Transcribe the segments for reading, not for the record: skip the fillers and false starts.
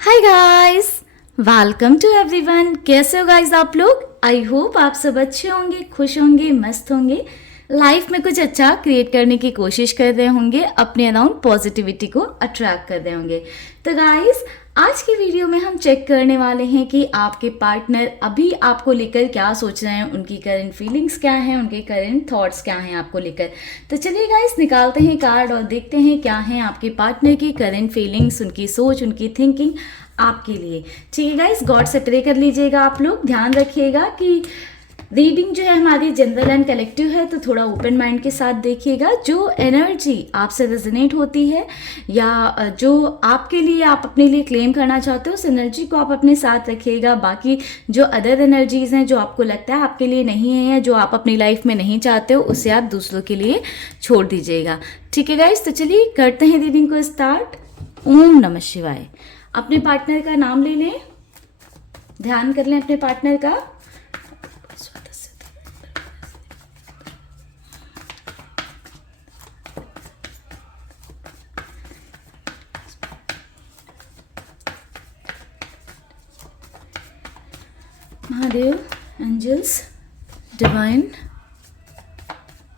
Hi guys, welcome to everyone. कैसे हो guys आप लोग? आई होप आप सब अच्छे होंगे, खुश होंगे, मस्त होंगे, लाइफ में कुछ अच्छा क्रिएट करने की कोशिश कर रहे होंगे, अपने अराउंड पॉजिटिविटी को अट्रैक्ट कर रहे होंगे। तो गाइस, आज की वीडियो में हम चेक करने वाले हैं कि आपके पार्टनर अभी आपको लेकर क्या सोच रहे हैं, उनकी करंट फीलिंग्स क्या हैं, उनके करंट थॉट्स क्या हैं आपको लेकर। तो चलिए गाइस, निकालते हैं कार्ड और देखते हैं क्या हैं आपके पार्टनर की करंट फीलिंग्स, उनकी सोच, उनकी थिंकिंग आपके लिए। ठीक है गाइस, गॉड से प्रे कर लीजिएगा। आप लोग ध्यान रखिएगा कि रीडिंग जो है हमारी जनरल एंड कलेक्टिव है, तो थोड़ा ओपन माइंड के साथ देखिएगा। जो एनर्जी आपसे रेजोनेट होती है या जो आपके लिए आप अपने लिए क्लेम करना चाहते हो, उस एनर्जी को आप अपने साथ रखिएगा। बाकी जो अदर एनर्जीज हैं जो आपको लगता है आपके लिए नहीं है या जो आप अपनी लाइफ में नहीं चाहते हो, उसे आप दूसरों के लिए छोड़ दीजिएगा। ठीक है गाइस, तो चलिए करते हैं रीडिंग को स्टार्ट। ओम नमः शिवाय। अपने पार्टनर का नाम ले लें, ध्यान कर लें अपने पार्टनर का। महादेव, एंजल्स, डिवाइन,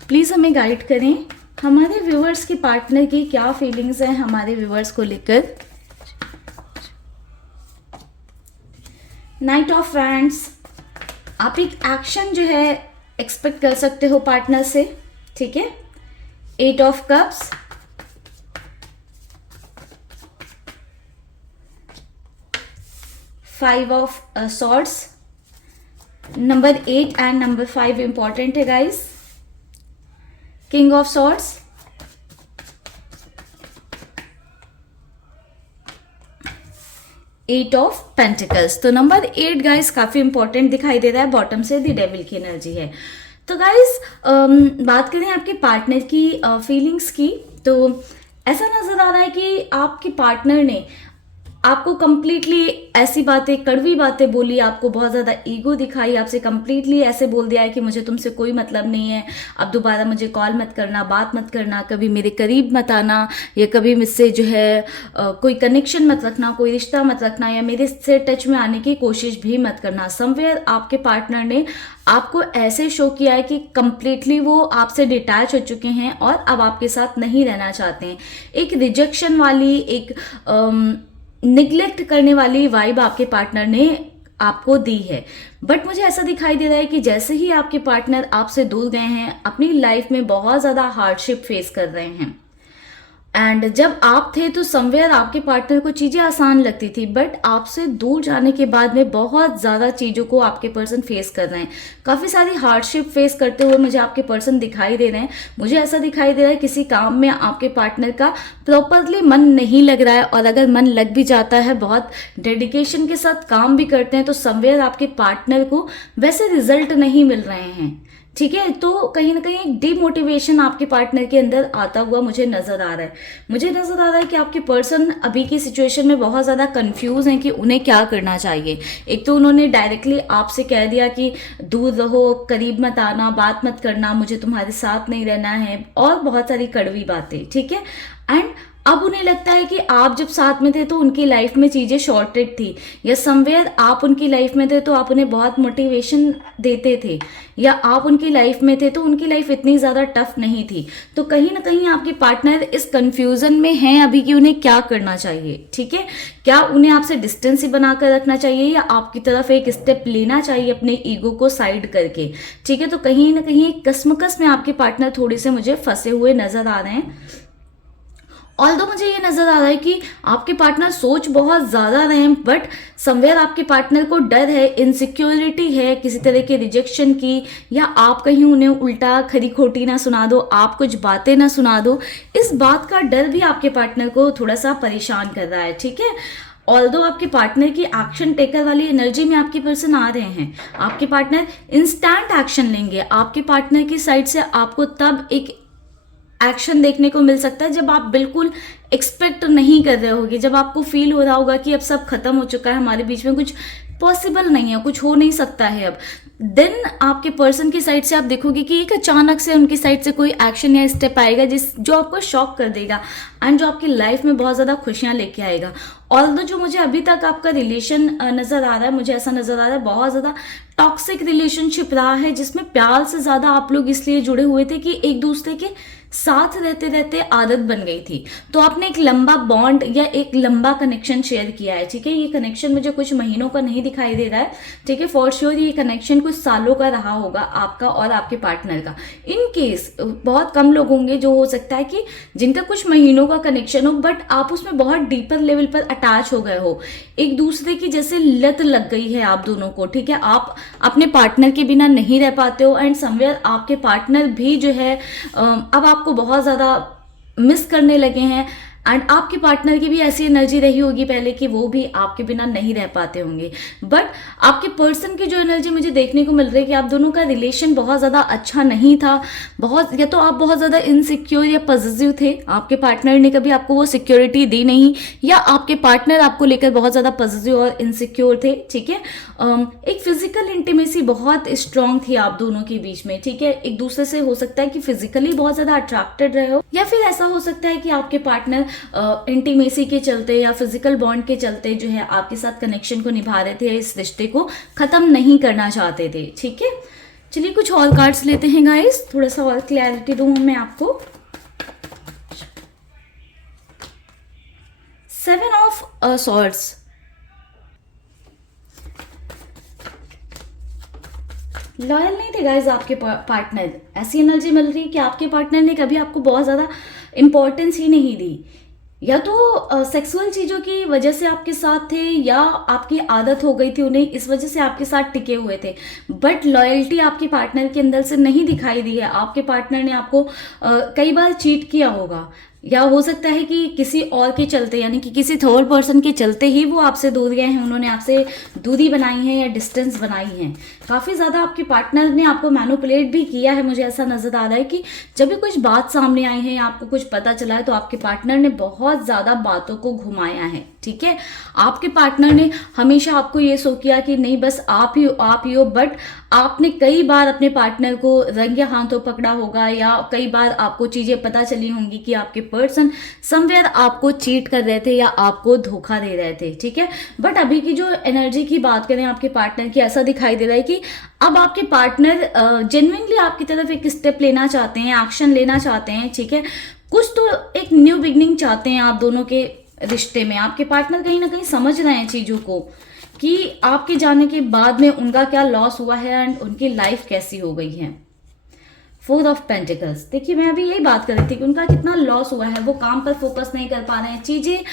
प्लीज हमें गाइड करें। हमारे व्यूवर्स के पार्टनर की क्या फीलिंग्स हैं हमारे व्यूवर्स को लेकर। नाइट ऑफ फ्रेंड्स, आप एक एक्शन जो है एक्सपेक्ट कर सकते हो पार्टनर से। ठीक है। Eight of cups, five of swords. Number 8 and number 5 important है guys. King of swords, eight of pentacles. तो नंबर 8 गाइस काफी इंपॉर्टेंट दिखाई दे रहा है। बॉटम से द डेविल की एनर्जी है। तो गाइस बात करें आपके पार्टनर की फीलिंग्स की, तो ऐसा नजर आ रहा है कि आपके पार्टनर ने आपको कंप्लीटली ऐसी बातें, कड़वी बातें बोली, आपको बहुत ज़्यादा ईगो दिखाई, आपसे कंप्लीटली ऐसे बोल दिया है कि मुझे तुमसे कोई मतलब नहीं है, अब दोबारा मुझे कॉल मत करना, बात मत करना, कभी मेरे करीब मत आना, या कभी मुझसे जो है कोई कनेक्शन मत रखना, कोई रिश्ता मत रखना, या मेरे से टच में आने की कोशिश भी मत करना। समवेयर आपके पार्टनर ने आपको ऐसे शो किया है कि कंप्लीटली वो आपसे डिटैच हो चुके हैं और अब आपके साथ नहीं रहना चाहते हैं। एक रिजेक्शन वाली, एक निग्लेक्ट करने वाली वाइब आपके पार्टनर ने आपको दी है। बट मुझे ऐसा दिखाई दे रहा है कि जैसे ही आपके पार्टनर आपसे दूर गए हैं, अपनी लाइफ में बहुत ज़्यादा हार्डशिप फेस कर रहे हैं। एंड जब आप थे तो समवेयर आपके पार्टनर को चीज़ें आसान लगती थी, बट आपसे दूर जाने के बाद में बहुत ज़्यादा चीज़ों को आपके पर्सन फेस कर रहे हैं। काफ़ी सारी हार्डशिप फेस करते हुए मुझे आपके पर्सन दिखाई दे रहे हैं। मुझे ऐसा दिखाई दे रहा है किसी काम में आपके पार्टनर का प्रॉपरली मन नहीं लग रहा है, और अगर मन लग भी जाता है, बहुत डेडिकेशन के साथ काम भी करते हैं, तो समवेयर आपके पार्टनर को वैसे रिजल्ट नहीं मिल रहे हैं। ठीक है। तो कहीं ना कहीं एक डिमोटिवेशन आपके पार्टनर के अंदर आता हुआ मुझे नजर आ रहा है। मुझे नजर आ रहा है कि आपके पर्सन अभी की सिचुएशन में बहुत ज़्यादा कंफ्यूज हैं कि उन्हें क्या करना चाहिए। एक तो उन्होंने डायरेक्टली आपसे कह दिया कि दूर रहो, करीब मत आना, बात मत करना, मुझे तुम्हारे साथ नहीं रहना है, और बहुत सारी कड़वी बातें। ठीक है। एंड अब उन्हें लगता है कि आप जब साथ में थे तो उनकी लाइफ में चीज़ें शॉर्टेड थी, या समवेयर आप उनकी लाइफ में थे तो आप उन्हें बहुत मोटिवेशन देते थे, या आप उनकी लाइफ में थे तो उनकी लाइफ इतनी ज़्यादा टफ नहीं थी। तो कहीं ना कहीं आपके पार्टनर इस कंफ्यूजन में हैं अभी कि उन्हें क्या करना चाहिए। ठीक है। क्या उन्हें आपसे डिस्टेंस ही बनाकर रखना चाहिए, या आपकी तरफ एक स्टेप लेना चाहिए अपने ईगो को साइड करके। ठीक है। तो कहीं ना कहीं कसमकस में आपके पार्टनर थोड़े से मुझे फंसे हुए नजर आ रहे हैं। ऑल्दो मुझे ये नजर आ रहा है कि आपके पार्टनर सोच बहुत ज्यादा रहे हैं, बट समवेयर आपके पार्टनर को डर है, इनसिक्योरिटी है किसी तरह के रिजेक्शन की, या आप कहीं उन्हें उल्टा खरी खोटी ना सुना दो, आप कुछ बातें ना सुना दो। इस बात का डर भी आपके पार्टनर को थोड़ा सा परेशान कर रहा है। ठीक है। ऑल्दो आपके पार्टनर की एक्शन टेकर वाली एनर्जी में आपके पर्सन आ रहे हैं, आपके पार्टनर इंस्टेंट एक्शन लेंगे। आपके पार्टनर की साइड से आपको तब एक एक्शन देखने को मिल सकता है जब आप बिल्कुल एक्सपेक्ट नहीं कर रहे होगे, जब आपको फील हो रहा होगा कि अब सब खत्म हो चुका है, हमारे बीच में कुछ पॉसिबल नहीं है, कुछ हो नहीं सकता है अब। देन आपके पर्सन की साइड से आप देखोगे कि एक अचानक से उनकी साइड से कोई एक्शन या स्टेप आएगा जो आपको शॉक कर देगा। एंड जो आपकी लाइफ में बहुत ज़्यादा खुशियाँ लेके आएगा। ऑल्दो जो मुझे अभी तक आपका रिलेशन नज़र आ रहा है, मुझे ऐसा नज़र आ रहा है बहुत ज़्यादा टॉक्सिक रिलेशनशिप रहा है, जिसमें प्यार से ज़्यादा आप लोग इसलिए जुड़े हुए थे कि एक दूसरे के साथ रहते रहते आदत बन गई थी। तो आपने एक लंबा बॉन्ड या एक लंबा कनेक्शन शेयर किया है, ठीक है। ये कनेक्शन मुझे कुछ महीनों का नहीं दिखाई दे रहा है, ठीक है। फॉर श्योर ये कनेक्शन कुछ सालों का रहा होगा आपका और आपके पार्टनर का। इन केस बहुत कम लोग होंगे जो हो सकता है कि जिनका कुछ महीनों का कनेक्शन हो, बट आप उसमें बहुत डीपर लेवल पर अटैच हो गए हो, एक दूसरे की जैसे लत लग गई है आप दोनों को, ठीक है। आप अपने पार्टनर के बिना नहीं रह पाते हो, एंड समवेयर आपके पार्टनर भी जो है अब आपको बहुत ज़्यादा मिस करने लगे हैं। एंड आपके पार्टनर की भी ऐसी एनर्जी रही होगी पहले कि वो भी आपके बिना नहीं रह पाते होंगे, बट आपके पर्सन की जो एनर्जी मुझे देखने को मिल रही है कि आप दोनों का रिलेशन बहुत ज़्यादा अच्छा नहीं था। बहुत, या तो आप बहुत ज़्यादा इनसिक्योर या पॉजिटिव थे, आपके पार्टनर ने कभी आपको वो सिक्योरिटी दी नहीं, या आपके पार्टनर आपको लेकर बहुत ज़्यादा पॉजिटिव और इनसिक्योर थे, ठीक है। एक फिजिकल इंटीमेसी बहुत स्ट्रांग थी आप दोनों के बीच में, ठीक है। एक दूसरे से हो सकता है कि फिजिकली बहुत ज़्यादा अट्रैक्टेड रहे हो, या फिर ऐसा हो सकता है कि आपके पार्टनर इंटीमेसी के चलते या फिजिकल बॉन्ड के चलते जो है आपके साथ कनेक्शन को निभा रहे थे, इस रिश्ते को खत्म नहीं करना चाहते थे, ठीक है। चलिए कुछ और कार्ड्स लेते हैं गाइस, थोड़ा सा और क्लैरिटी दूं मैं आपको। 7 ऑफ सॉर्ड्स, लॉयल नहीं थे गाइज आपके पार्टनर। ऐसी एनर्जी मिल रही है कि आपके पार्टनर ने कभी आपको बहुत ज़्यादा इंपॉर्टेंस ही नहीं दी, या तो सेक्सुअल चीज़ों की वजह से आपके साथ थे, या आपकी आदत हो गई थी उन्हें, इस वजह से आपके साथ टिके हुए थे, बट लॉयल्टी आपके पार्टनर के अंदर से नहीं दिखाई दी है। आपके पार्टनर ने आपको कई बार चीट किया होगा, या हो सकता है कि किसी और के चलते, यानी कि किसी थर्ड पर्सन के चलते ही वो आपसे दूर गए हैं, उन्होंने आपसे दूरी बनाई है या डिस्टेंस बनाई है। काफ़ी ज़्यादा आपके पार्टनर ने आपको मैनिपुलेट भी किया है, मुझे ऐसा नज़र आ रहा है कि जब भी कुछ बात सामने आई है या आपको कुछ पता चला है, तो आपके पार्टनर ने बहुत ज़्यादा बातों को घुमाया है, ठीक है। आपके पार्टनर ने हमेशा आपको ये शो किया कि नहीं बस आप ही हो, बट आपने कई बार अपने पार्टनर को रंगे हाथों पकड़ा होगा, या कई बार आपको चीज़ें पता चली होंगी कि आपके पर्सन समवेयर आपको चीट कर रहे थे या आपको धोखा दे रहे थे, ठीक है। बट अभी की जो एनर्जी की बात करें आपके पार्टनर की, ऐसा दिखाई दे रहा है कि अब आपके पार्टनर जेन्युइनली आपकी तरफ एक स्टेप लेना चाहते हैं, एक्शन लेना चाहते हैं, ठीक है। कुछ तो एक न्यू बिगनिंग चाहते हैं आप दोनों के रिश्ते में। आपके पार्टनर कहीं ना कहीं समझ रहे हैं चीज़ों को कि आपके जाने के बाद में उनका क्या लॉस हुआ है एंड उनकी लाइफ कैसी हो गई है। 4 ऑफ पेंटिकल्स, देखिए मैं अभी यही बात कर रही थी कि उनका कितना लॉस हुआ है, वो काम पर फोकस नहीं कर पा रहे हैं, चीज़ें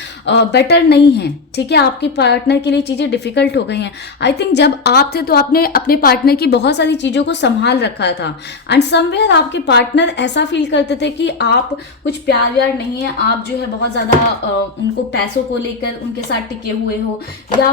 बेटर नहीं हैं, ठीक है। आपके पार्टनर के लिए चीज़ें डिफिकल्ट हो गई हैं। आई थिंक जब आप थे तो आपने अपने पार्टनर की बहुत सारी चीज़ों को संभाल रखा था, एंड समवेयर आपके पार्टनर ऐसा फील करते थे कि आप कुछ प्यार व्यार नहीं है, आप जो है बहुत ज़्यादा उनको पैसों को लेकर उनके साथ टिके हुए हो, या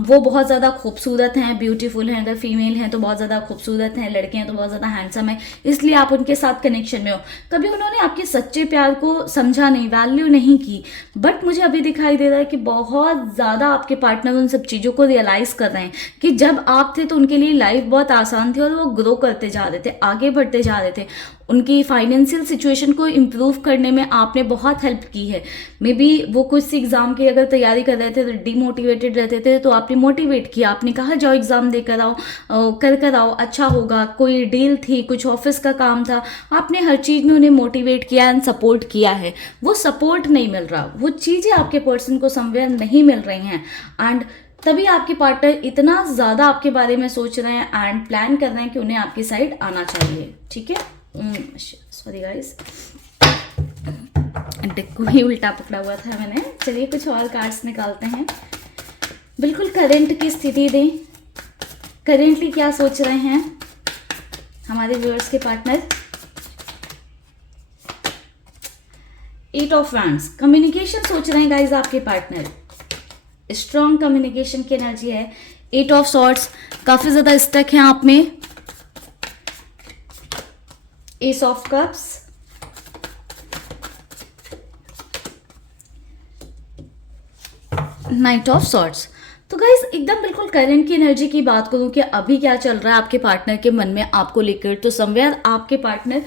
वो बहुत ज़्यादा खूबसूरत हैं, ब्यूटीफुल हैं, अगर फीमेल हैं तो बहुत ज़्यादा खूबसूरत हैं, लड़के हैं तो बहुत ज़्यादा हैंडसम है, इसलिए आप उनके साथ कनेक्शन में हो। कभी उन्होंने आपके सच्चे प्यार को समझा नहीं, वैल्यू नहीं की, बट मुझे अभी दिखाई दे रहा है कि बहुत ज़्यादा आपके पार्टनर उन सब चीज़ों को रियलाइज़ कर रहे हैं कि जब आप थे तो उनके लिए लाइफ बहुत आसान थी और वो ग्रो करते जा रहे थे, आगे बढ़ते जा रहे थे। उनकी फाइनेंशियल सिचुएशन को इम्प्रूव करने में आपने बहुत हेल्प की है। मे बी वो कुछ एग्ज़ाम की अगर तैयारी कर रहे थे तो डिमोटिवेटेड रहते थे, तो आपने मोटिवेट किया, आपने कहा जाओ एग्ज़ाम देकर आओ, कर आओ, अच्छा होगा। कोई डील थी, कुछ ऑफिस का काम था, आपने हर चीज़ में उन्हें मोटिवेट किया एंड सपोर्ट किया है। वो सपोर्ट नहीं मिल रहा, वो चीज़ें आपके पर्सन को समवेयर नहीं मिल रही हैं, एंड तभी आपके पार्टनर इतना ज़्यादा आपके बारे में सोच रहे हैं एंड प्लान कर रहे हैं कि उन्हें आपकी साइड आना चाहिए, ठीक है। सॉरी गाइस, डेक को ही उल्टा पकड़ा हुआ था मैंने। चलिए कुछ और कार्ड्स निकालते हैं, बिल्कुल करंट की स्थिति दें, करेंटली क्या सोच रहे हैं हमारे व्यूअर्स के पार्टनर। 8 ऑफ वैंड्स, कम्युनिकेशन सोच रहे हैं गाइज आपके पार्टनर, स्ट्रॉन्ग कम्युनिकेशन की एनर्जी है। 8 ऑफ सॉर्ड्स, काफी ज्यादा स्टक है आप में। S of cups, night of swords. तो गाइज एकदम बिल्कुल करंट की एनर्जी की बात करूं कि अभी क्या चल रहा है आपके पार्टनर के मन में आपको लेकर, तो समवेयर आपके पार्टनर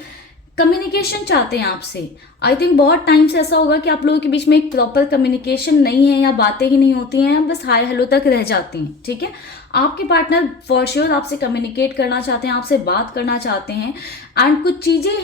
कम्युनिकेशन चाहते हैं आपसे। आई थिंक बहुत टाइम से ऐसा होगा कि आप लोगों के बीच में एक प्रॉपर कम्युनिकेशन नहीं है, या बातें ही नहीं होती हैं, बस हाय हेलो तक रह जाती हैं। ठीक है, आपके पार्टनर फॉर श्योर आपसे कम्युनिकेट करना चाहते हैं, आपसे बात करना चाहते हैं। एंड कुछ चीजें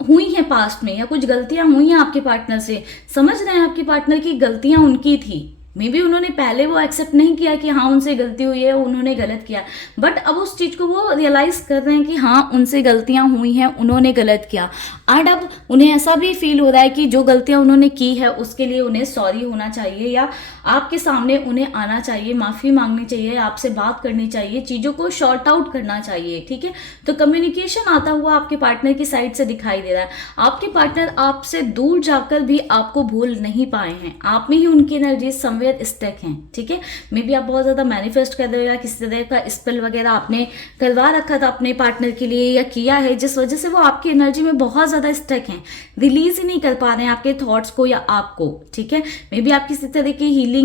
हुई हैं पास्ट में, या कुछ गलतियां हुई हैं आपके पार्टनर से, समझ रहे हैं आपके पार्टनर की गलतियां उनकी थी। मे बी उन्होंने पहले वो एक्सेप्ट नहीं किया कि हाँ उनसे गलती हुई है, उन्होंने गलत किया, बट अब उस चीज को वो रियलाइज कर रहे हैं कि हाँ उनसे गलतियां हुई हैं, उन्होंने गलत किया। एंड अब उन्हें ऐसा भी फील हो रहा है कि जो गलतियां उन्होंने की है उसके लिए उन्हें सॉरी होना चाहिए, या आपके सामने उन्हें आना चाहिए, माफी मांगनी चाहिए, आपसे बात करनी चाहिए, चीजों को शॉर्ट आउट करना चाहिए। ठीक है, तो कम्युनिकेशन आता हुआ आपके पार्टनर की साइड से दिखाई दे रहा है। आपके पार्टनर आपसे दूर जाकर भी आपको भूल नहीं पाए हैं, आप में ही उनकी एनर्जी समवेयर स्टक हैं। ठीक है, मे बी आप बहुत ज्यादा मैनिफेस्ट कर रहे हो, या किसी तरह का स्पेल वगैरह आपने करवा रखा था अपने पार्टनर के लिए, या किया है, जिस वजह से वो आपकी एनर्जी में बहुत ज्यादा स्टक हैं, रिलीज ही नहीं कर पा रहे हैं आपके थॉट्स को या आपको। ठीक है, मे बी आप किसी तरह की हीलिंग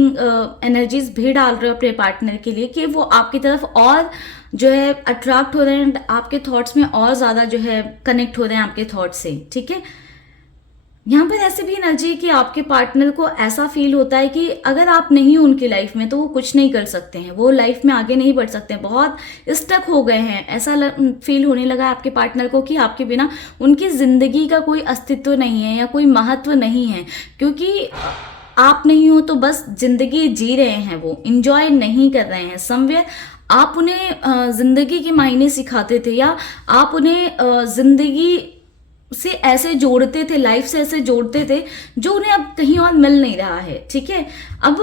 एनर्जीज भी डाल रहे हो अपने पार्टनर के लिए, कि वो आपकी तरफ और जो है अट्रैक्ट हो रहे हैं, आपके थॉट्स में और ज्यादा जो है कनेक्ट हो रहे हैं आपके थॉट्स से। ठीक है, यहाँ पर ऐसे भी एनर्जी है कि आपके पार्टनर को ऐसा फील होता है कि अगर आप नहीं हो उनकी लाइफ में तो वो कुछ नहीं कर सकते हैं, वो लाइफ में आगे नहीं बढ़ सकते हैं, बहुत स्टक हो गए हैं। ऐसा फील होने लगा आपके पार्टनर को कि आपके बिना उनकी जिंदगी का कोई अस्तित्व नहीं है, या कोई महत्व नहीं है, क्योंकि आप नहीं हो तो बस जिंदगी जी रहे हैं, वो इंजॉय नहीं कर रहे हैं। समवेयर आप उन्हें जिंदगी के मायने सिखाते थे, या आप उन्हें जिंदगी से ऐसे जोड़ते थे, लाइफ से ऐसे जोड़ते थे, जो उन्हें अब कहीं और मिल नहीं रहा है। ठीक है, अब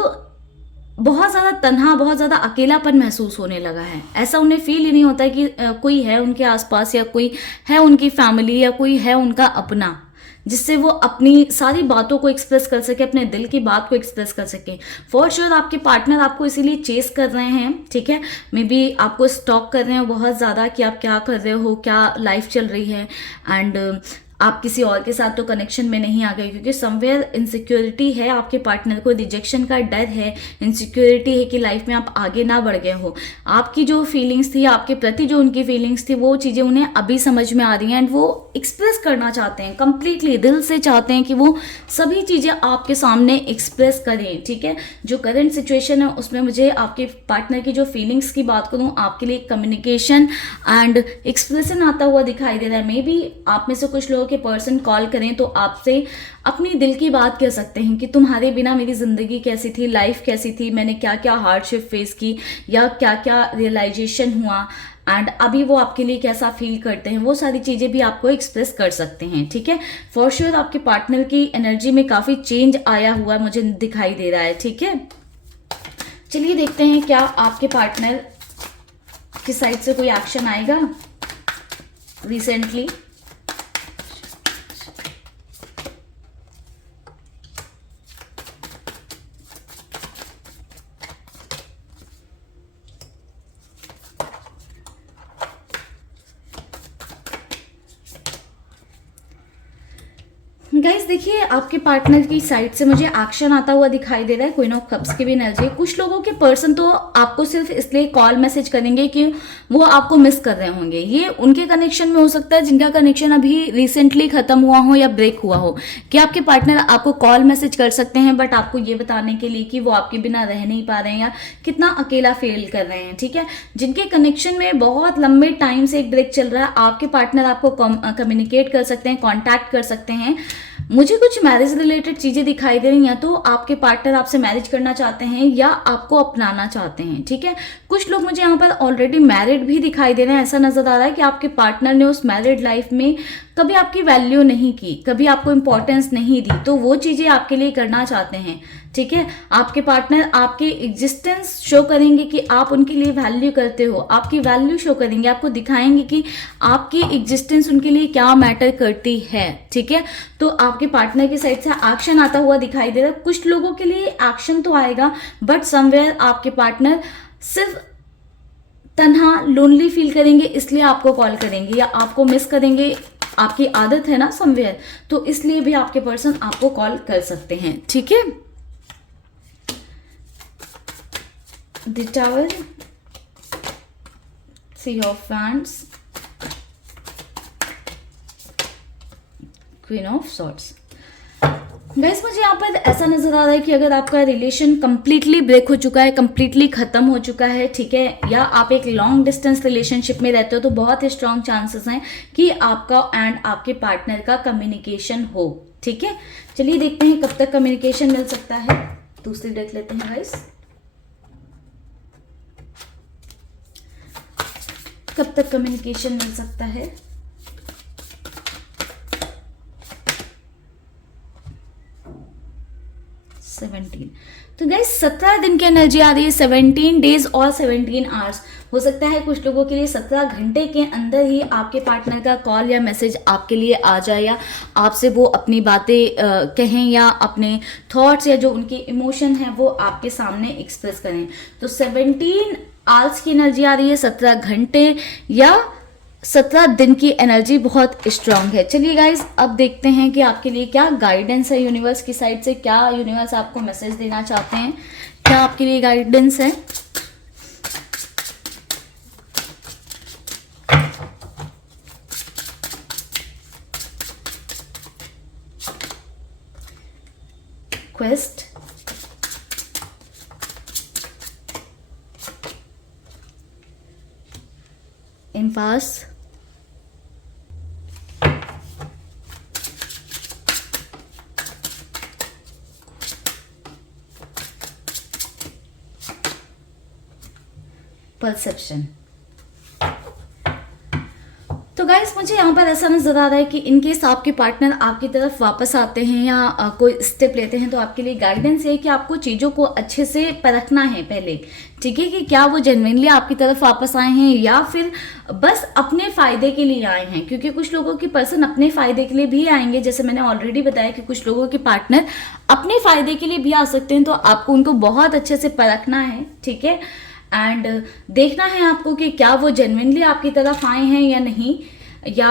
बहुत ज्यादा तन्हा, बहुत ज्यादा अकेलापन महसूस होने लगा है। ऐसा उन्हें फील ही नहीं होता है कि कोई है उनके आसपास, या कोई है उनकी फैमिली, या कोई है उनका अपना, जिससे वो अपनी सारी बातों को एक्सप्रेस कर सके, अपने दिल की बात को एक्सप्रेस कर सके। फॉर श्योर आपके पार्टनर आपको इसीलिए चेस कर रहे हैं। ठीक है, मे बी आपको स्टॉक कर रहे हैं बहुत ज़्यादा कि आप क्या कर रहे हो, क्या लाइफ चल रही है, एंड आप किसी और के साथ तो कनेक्शन में नहीं आ गए, क्योंकि समवेयर इनसिक्योरिटी है आपके पार्टनर को, रिजेक्शन का डर है, इनसिक्योरिटी है कि लाइफ में आप आगे ना बढ़ गए हो। आपकी जो फीलिंग्स थी, आपके प्रति जो उनकी फीलिंग्स थी, वो चीज़ें उन्हें अभी समझ में आ रही हैं, एंड वो एक्सप्रेस करना चाहते हैं, कंप्लीटली दिल से चाहते हैं कि वो सभी चीज़ें आपके सामने एक्सप्रेस करें। ठीक है, जो करंट सिचुएशन है उसमें मुझे आपके पार्टनर की जो फीलिंग्स की बात करूँ, आपके लिए कम्युनिकेशन एंड एक्सप्रेशन आता हुआ दिखाई दे रहा है। मे बी आप में से कुछ लोगों के पर्सन कॉल करें तो आपसे अपनी दिल की बात कह सकते हैं कि तुम्हारे बिना मेरी जिंदगी कैसी थी, लाइफ कैसी थी, मैंने क्या क्या हार्डशिप फेस की, या क्या क्या रियलाइजेशन हुआ, एंड अभी वो आपके लिए कैसा फील करते हैं, वो सारी चीजें भी आपको एक्सप्रेस कर सकते हैं। ठीक है, फॉर श्योर आपके पार्टनर की एनर्जी में काफी चेंज आया हुआ मुझे दिखाई दे रहा है। ठीक है, चलिए देखते हैं क्या आपके पार्टनर की साइड से कोई एक्शन आएगा रिसेंटली। गाइस देखिए, आपके पार्टनर की साइड से मुझे एक्शन आता हुआ दिखाई दे रहा है। क्वीन ऑफ कप्स की भी एनर्जी। कुछ लोगों के पर्सन तो आपको सिर्फ इसलिए कॉल मैसेज करेंगे कि वो आपको मिस कर रहे होंगे। ये उनके कनेक्शन में हो सकता है जिनका कनेक्शन अभी रिसेंटली खत्म हुआ हो या ब्रेक हुआ हो, कि आपके पार्टनर आपको कॉल मैसेज कर सकते हैं, बट आपको ये बताने के लिए कि वो आपके बिना रह नहीं पा रहे हैं या कितना अकेला फील कर रहे हैं। ठीक है, जिनके कनेक्शन में बहुत लंबे टाइम से एक ब्रेक चल रहा है, आपके पार्टनर आपको कम्युनिकेट कर सकते हैं, कॉन्टैक्ट कर सकते हैं। मुझे कुछ मैरिज रिलेटेड चीजें दिखाई दे रही हैं, तो आपके पार्टनर आपसे मैरिज करना चाहते हैं या आपको अपनाना चाहते हैं। ठीक है, कुछ लोग मुझे यहाँ पर ऑलरेडी मैरिड भी दिखाई दे रहे हैं। ऐसा नजर आ रहा है कि आपके पार्टनर ने उस मैरिड लाइफ में कभी आपकी वैल्यू नहीं की, कभी आपको इंपॉर्टेंस नहीं दी, तो वो चीजें आपके लिए करना चाहते हैं। ठीक है, आपके पार्टनर आपकी एग्जिस्टेंस शो करेंगे कि आप उनके लिए वैल्यू करते हो, आपकी वैल्यू शो करेंगे, आपको दिखाएंगे कि आपकी एग्जिस्टेंस उनके लिए क्या मैटर करती है। ठीक है, तो आपके पार्टनर की साइड से एक्शन आता हुआ दिखाई दे रहा है। कुछ लोगों के लिए एक्शन तो आएगा, बट समवेयर आपके पार्टनर सिर्फ तन्हा लोनली फील करेंगे, इसलिए आपको कॉल करेंगे या आपको मिस करेंगे। आपकी आदत है ना समवेयर, तो इसलिए भी आपके पर्सन आपको कॉल कर सकते हैं। ठीक है, The Tower, Three of Wands, queen of swords. Guys मुझे यहाँ पर ऐसा नजर आ रहा है कि अगर आपका रिलेशन कंप्लीटली ब्रेक हो चुका है, कंप्लीटली खत्म हो चुका है, ठीक है, या आप एक लॉन्ग डिस्टेंस रिलेशनशिप में रहते हो, तो बहुत ही स्ट्रांग चांसेस हैं कि आपका एंड आपके पार्टनर का कम्युनिकेशन हो। ठीक है, चलिए देखते हैं कब तक कम्युनिकेशन मिल सकता है। दूसरी डेक लेते हैं गाइस, कब तक कम्युनिकेशन मिल सकता है। तो गाइस 17 दिन की एनर्जी आ रही है, 17 डेज और 17 आवर्स। हो सकता है कुछ लोगों के लिए 17 घंटे के अंदर ही आपके पार्टनर का कॉल या मैसेज आपके लिए आ जाए, या आपसे वो अपनी बातें कहें, या अपने थॉट्स या जो उनके इमोशन हैं वो आपके सामने एक्सप्रेस करें। तो 17 आवर्स की एनर्जी आ रही है, 17 घंटे या 17 दिन की एनर्जी बहुत स्ट्रांग है। चलिए गाइज अब देखते हैं कि आपके लिए क्या गाइडेंस है यूनिवर्स की साइड से, क्या यूनिवर्स आपको मैसेज देना चाहते हैं, क्या आपके लिए गाइडेंस है। Quest, impasse, perception. तो गाइस मुझे यहाँ पर ऐसा नजर आ रहा है कि इनकेस आपके पार्टनर आपकी तरफ वापस आते हैं या कोई स्टेप लेते हैं, तो आपके लिए गाइडेंस है कि आपको चीज़ों को अच्छे से परखना है पहले, ठीक है, कि क्या वो जेन्युइनली आपकी तरफ वापस आए हैं या फिर बस अपने फ़ायदे के लिए आए हैं। क्योंकि कुछ लोगों की पर्सन अपने फ़ायदे के लिए भी आएंगे, जैसे मैंने ऑलरेडी बताया कि कुछ लोगों के पार्टनर अपने फ़ायदे के लिए भी आ सकते हैं। तो आपको उनको बहुत अच्छे से परखना है, ठीक है, एंड देखना है आपको कि क्या वो जेन्युइनली आपकी तरफ आए हैं या नहीं, या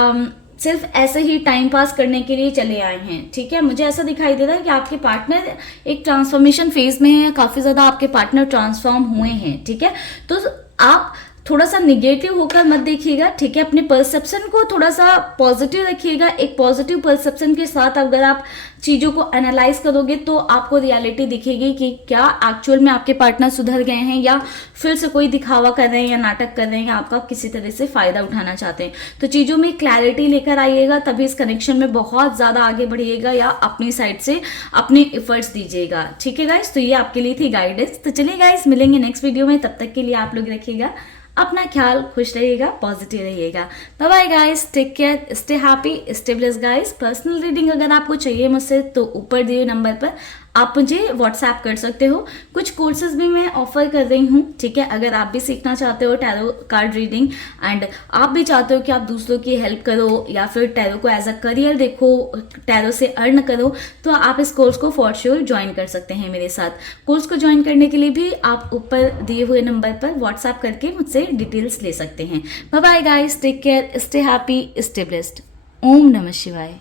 सिर्फ ऐसे ही टाइम पास करने के लिए चले आए हैं। ठीक है, मुझे ऐसा दिखाई दे रहा है कि आपके पार्टनर एक ट्रांसफॉर्मेशन फेज में है, काफ़ी ज़्यादा आपके पार्टनर ट्रांसफॉर्म हुए हैं। ठीक है, तो आप थोड़ा सा निगेटिव होकर मत देखिएगा, ठीक है, अपने परसेप्शन को थोड़ा सा पॉजिटिव रखिएगा। एक पॉजिटिव परसेप्शन के साथ अगर आप चीज़ों को एनालाइज करोगे तो आपको रियलिटी दिखेगी कि क्या एक्चुअल में आपके पार्टनर सुधर गए हैं या फिर से कोई दिखावा कर रहे हैं या नाटक कर रहे हैं या आपका किसी तरह से फ़ायदा उठाना चाहते हैं। तो चीज़ों में क्लैरिटी लेकर आइएगा, तभी इस कनेक्शन में बहुत ज़्यादा आगे बढ़िएगा या अपनी साइड से अपने एफर्ट्स दीजिएगा। ठीक है गाइस, तो ये आपके लिए थी गाइडेंस। तो चलिए गाइस मिलेंगे नेक्स्ट वीडियो में, तब तक के लिए आप लोग रखिएगा अपना ख्याल, खुश रहिएगा, पॉजिटिव रहिएगा। Bye bye guys, take care, stay happy, stay bless guys. Personal reading अगर आपको चाहिए मुझसे तो ऊपर दिए नंबर पर आप मुझे व्हाट्सएप कर सकते हो। कुछ कोर्सेज भी मैं ऑफर कर रही हूँ, ठीक है, अगर आप भी सीखना चाहते हो टैरो कार्ड रीडिंग एंड आप भी चाहते हो कि आप दूसरों की हेल्प करो या फिर टैरो को एज अ करियर देखो, टैरो से अर्न करो, तो आप इस कोर्स को फॉर श्योर ज्वाइन कर सकते हैं मेरे साथ। कोर्स को ज्वाइन करने के लिए भी आप ऊपर दिए हुए नंबर पर व्हाट्सएप करके मुझसे डिटेल्स ले सकते हैं। Bye bye guys, take care, stay happy, stay blessed. ओम नमः शिवाय।